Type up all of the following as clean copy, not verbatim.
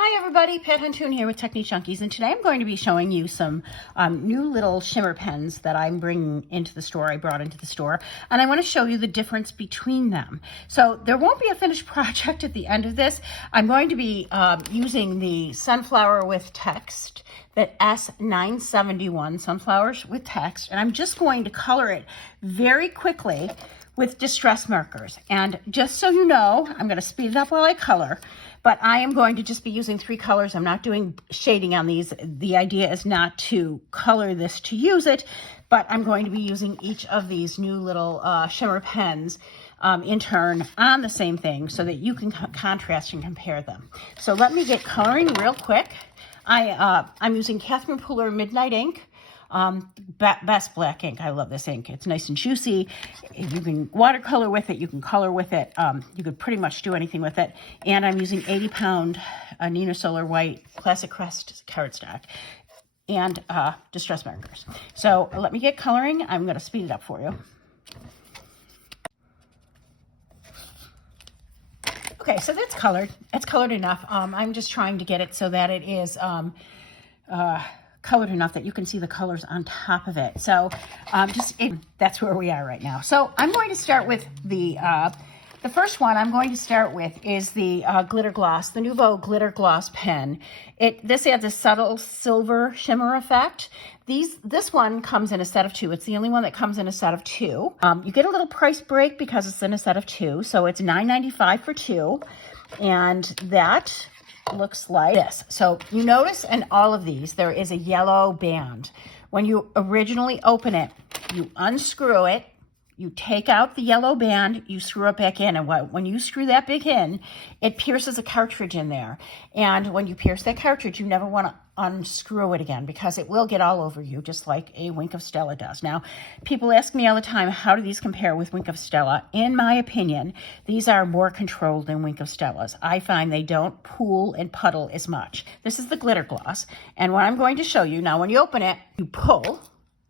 Hi everybody, Pat Huntoon here with Technique Junkies, and today I'm going to be showing you some new little shimmer pens that I'm bringing into the store, I brought into the store, and I want to show you the difference between them. So there won't be a finished project at the end of this. I'm going to be using the Sunflower with Text, the S971 Sunflowers with Text, and I'm just going to color it very quickly with distress markers. And just so you know, I'm going to speed it up while I color, but I am going to just be using 3 colors. I'm not doing shading on these. The idea is not to color this to use it, but I'm going to be using each of these new little shimmer pens in turn on the same thing so that you can contrast and compare them. So let me get coloring real quick. I'm using Catherine Pooler Midnight Ink. Best black ink. I love this ink. It's nice and juicy. You can watercolor with it. You can color with it. You could pretty much do anything with it. And I'm using 80-pound Nina Solar White Classic Crest cardstock and distress markers. So let me get coloring. I'm going to speed it up for you. Okay, so that's colored. It's colored enough. I'm just trying to get it so that it is colored enough that you can see the colors on top of it. So that's where we are right now. So I'm going to start with the first one I'm going to start with is the glitter gloss, the Nuvo Glitter Gloss pen. This adds a subtle silver shimmer effect. This one comes in a set of 2. It's the only one that comes in a set of 2. You get a little price break because it's in a set of 2. So it's $9.95 for 2. And that looks like this. So you notice in all of these, there is a yellow band. When you originally open it, you unscrew it, you take out the yellow band, you screw it back in, and when you screw that back in, it pierces a cartridge in there. And when you pierce that cartridge, you never want to unscrew it again because it will get all over you, just like a Wink of Stella does. Now, people ask me all the time, how do these compare with Wink of Stella? In my opinion, these are more controlled than Wink of Stella's. I find they don't pool and puddle as much. This is the glitter gloss, and what I'm going to show you, now when you open it, you pull.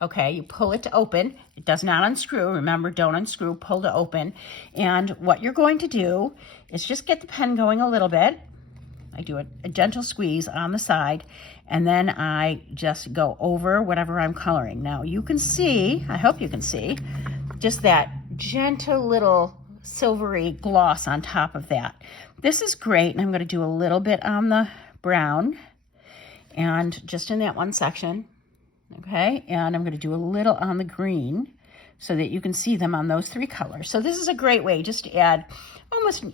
Okay, you pull it to open. It does not unscrew. Remember, don't unscrew, pull to open. And what you're going to do is just get the pen going a little bit. I do a gentle squeeze on the side, and then I just go over whatever I'm coloring. Now, you can see, I hope you can see, just that gentle little silvery gloss on top of that. This is great, and I'm going to do a little bit on the brown, and just in that one section. Okay, and I'm going to do a little on the green so that you can see them on those 3 colors. So this is a great way just to add almost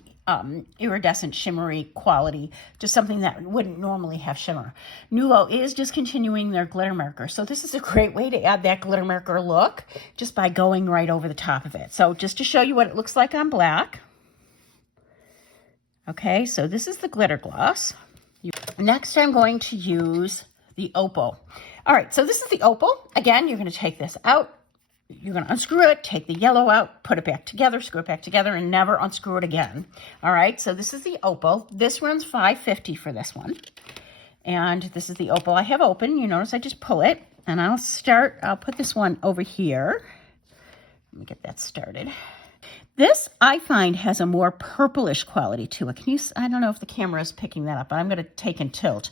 iridescent shimmery quality to something that wouldn't normally have shimmer. Nuvo is discontinuing their glitter marker, so this is a great way to add that glitter marker look just by going right over the top of it. So just to show you what it looks like on black. Okay, so this is the glitter gloss. Next, I'm going to use the Opal. All right, so this is the Opal. Again, you're going to take this out. You're going to unscrew it, take the yellow out, put it back together, screw it back together, and never unscrew it again. All right, so this is the Opal. This runs $5.50 for this one. And this is the Opal I have open. You notice I just pull it, and I'll put this one over here. Let me get that started. This, I find, has a more purplish quality to it. I don't know if the camera is picking that up, but I'm going to take and tilt.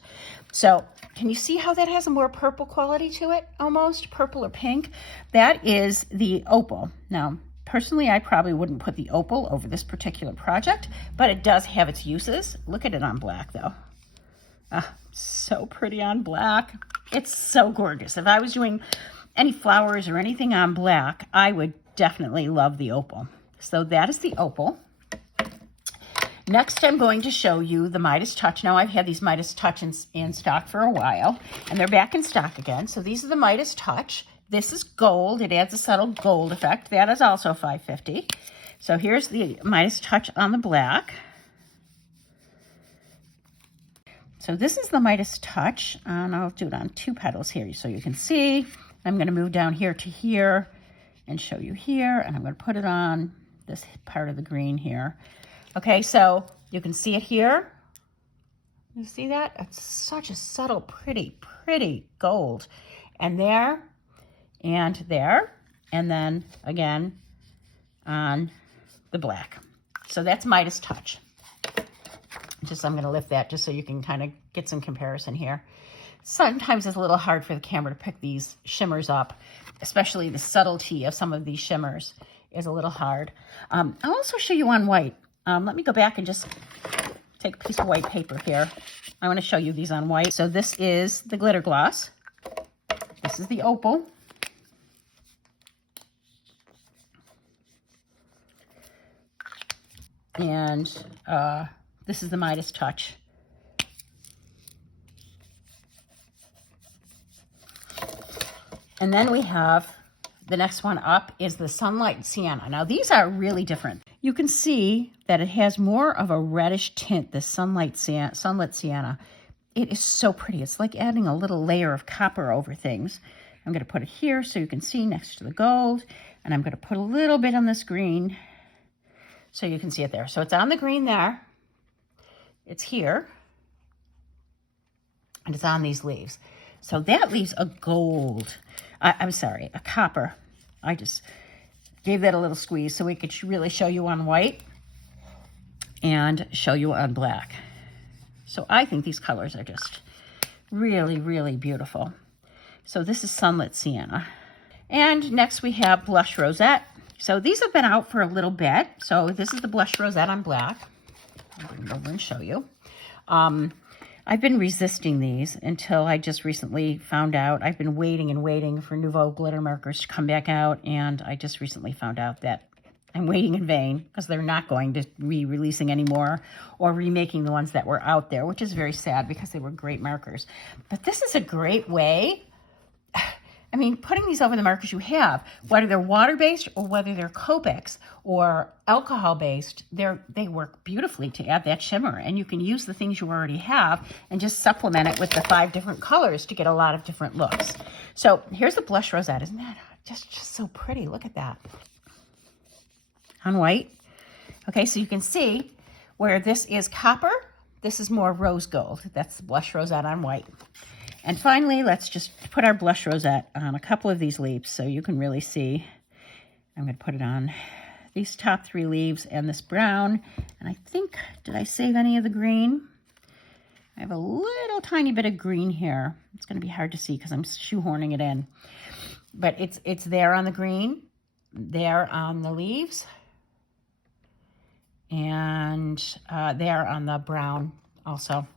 So, can you see how that has a more purple quality to it, almost? Purple or pink? That is the Opal. Now, personally, I probably wouldn't put the Opal over this particular project, but it does have its uses. Look at it on black, though. So pretty on black. It's so gorgeous. If I was doing any flowers or anything on black, I would definitely love the Opal. So that is the Opal. Next, I'm going to show you the Midas Touch. Now, I've had these Midas Touch in stock for a while, and they're back in stock again. So these are the Midas Touch. This is gold. It adds a subtle gold effect. That is also $5.50. So here's the Midas Touch on the black. So this is the Midas Touch, and I'll do it on 2 petals here so you can see. I'm going to move down here to here and show you here, and I'm going to put it on this part of the green here. Okay, so you can see it here. You see that? It's such a subtle, pretty gold. And there, and there, and then again on the black. So that's Midas Touch. I'm going to lift that just so you can kind of get some comparison here. Sometimes it's a little hard for the camera to pick these shimmers up, especially the subtlety of some of these shimmers is a little hard. I'll also show you on white. Let me go back and just take a piece of white paper here. I want to show you these on white. So this is the glitter gloss. This is the opal. And this is the Midas Touch. And then we have the next one up is the Sunlit Sienna. Now these are really different. You can see that it has more of a reddish tint, the Sunlit Sienna. It is so pretty. It's like adding a little layer of copper over things. I'm going to put it here so you can see next to the gold. And I'm going to put a little bit on this green so you can see it there. So it's on the green there. It's here. And it's on these leaves. So that leaves a gold. I'm sorry, a copper. I just gave that a little squeeze so we could really show you on white and show you on black. So I think these colors are just really, really beautiful. So this is Sunlit Sienna. And next we have Blush Rosette. So these have been out for a little bit. So this is the Blush Rosette on black. I'll bring it over and show you. I've been resisting these until I just recently found out. I've been waiting and waiting for Nuvo Glitter Markers to come back out, and I just recently found out that I'm waiting in vain because they're not going to be releasing anymore or remaking the ones that were out there, which is very sad because they were great markers. But this is a great way. I mean, putting these over the markers you have, whether they're water-based or whether they're Copics or alcohol-based, they work beautifully to add that shimmer. And you can use the things you already have and just supplement it with the 5 different colors to get a lot of different looks. So here's the Blush Rosette. Isn't that just so pretty? Look at that. On white. Okay, so you can see where this is copper, this is more rose gold. That's the Blush Rosette on white. And finally, let's just put our Blush Rosette on a couple of these leaves so you can really see. I'm going to put it on these top 3 leaves and this brown. And I think, did I save any of the green? I have a little tiny bit of green here. It's going to be hard to see because I'm shoehorning it in. But it's there on the green, there on the leaves, and there on the brown also.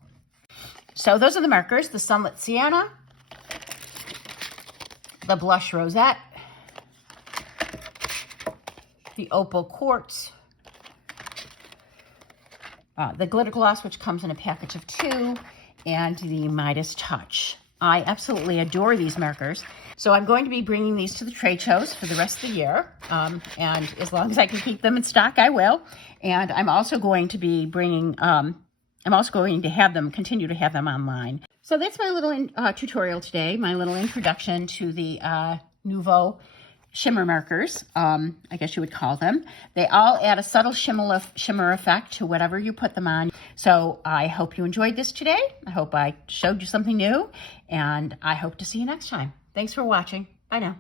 So those are the markers, the Sunlit Sienna, the Blush Rosette, the Opal Quartz, the Glitter Gloss, which comes in a package of 2, and the Midas Touch. I absolutely adore these markers. So I'm going to be bringing these to the trade shows for the rest of the year. And as long as I can keep them in stock, I will. And I'm also going to be bringing... I'm also going to have them, continue to have them online. So that's my little tutorial today, my little introduction to the Nuvo shimmer markers, I guess you would call them. They all add a subtle shimmer effect to whatever you put them on. So I hope you enjoyed this today. I hope I showed you something new, and I hope to see you next time. Thanks for watching. Bye now.